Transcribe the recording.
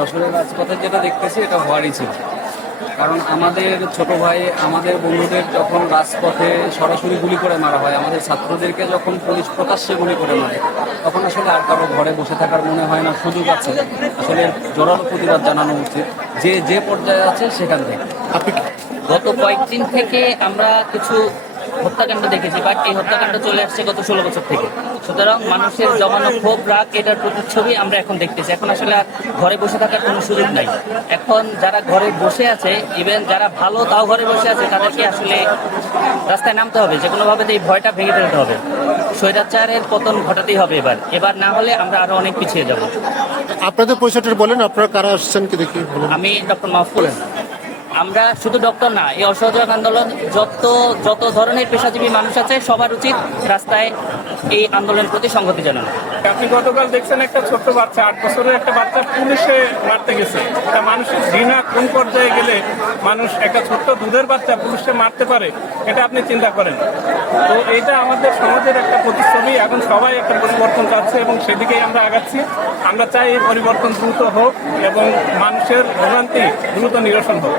যশোরের রাজপথে যেটা দেখতেছি, এটা হওয়ারই ছিল। কারণ আমাদের ছোট ভাই, আমাদের বন্ধুদের যখন রাজপথে সরাসরি গুলি করে মারা হয়, আমাদের ছাত্রদেরকে যখন পুলিশ প্রকাশ্যে গুলি করে মারে, তখন আসলে আর কারও ঘরে বসে থাকার মনে হয় না, সুযোগ আছে। আসলে জোরালো প্রতিবাদ জানানো উচিত। যে যে পর্যায়ে আছে, সেখান থেকে। আপনি গত কয়েকদিন থেকে আমরা কিছু হত্যাকাণ্ড দেখেছি বাট এই হত্যাকাণ্ড চলে আসছে গত ষোলো বছর থেকে। সুতরাং মানুষের জমানো ক্ষোভ রাগ এটার প্রতিচ্ছবি আমরা এখন দেখতেছি। এখন আসলে আর ঘরে বসে থাকার কোনো সুযোগ নাই। এখন যারা ঘরে বসে আছে ইভেন যারা ভালো তাও ঘরে বসে আছে তাদেরকে আসলে রাস্তায় নামতে হবে। যে কোনোভাবে এই ভয়টা ভেঙে ফেলতে হবে। স্বৈরাচারের পতন ঘটাতেই হবে এবার। এবার না হলে আমরা আরও অনেক পিছিয়ে যাব। আপনাদের পরিচয়টা বলেন আপনারা কারা আসছেন কি দেখি আমি ডক্টর মাহফুল আমরা শুধু ডক্টর না, এই অসহযোগ আন্দোলন যত যত ধরনের পেশাজীবী মানুষ আছে, সবার উচিত রাস্তায় এই আন্দোলনের প্রতি সংহতি জানানো। আপনি গতকাল দেখছেন একটা ছোট্ট বাচ্চা, আট বছরের একটা বাচ্চা পুলিশে মারতে গেছে। এটা মানুষের ঘৃণা কোন পর্যায়ে গেলে মানুষ একটা ছোট্ট দুধের বাচ্চা পুলিশে মারতে পারে, এটা আপনি চিন্তা করেন? তো এটা আমাদের সমাজের একটা প্রতিচ্ছবি, এখন সবাই একটা পরিবর্তন চাচ্ছে এবং সেদিকেই আমরা আগাচ্ছি। আমরা চাই এই পরিবর্তন দ্রুত হোক এবং মানুষের ভোগান্তি দ্রুত নিরসন হোক।